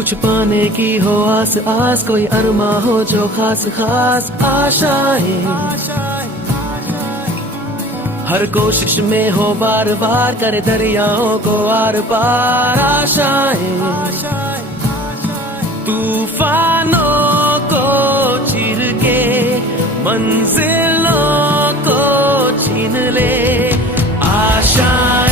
कुछ पाने की हो आस आस, कोई अरमा हो जो खास खास आशाएं, हर कोशिश में हो बार बार करे दरियाओं को आर पार आशाएं, तूफानों को चीर के मंजिलों को छीन ले आशाएं।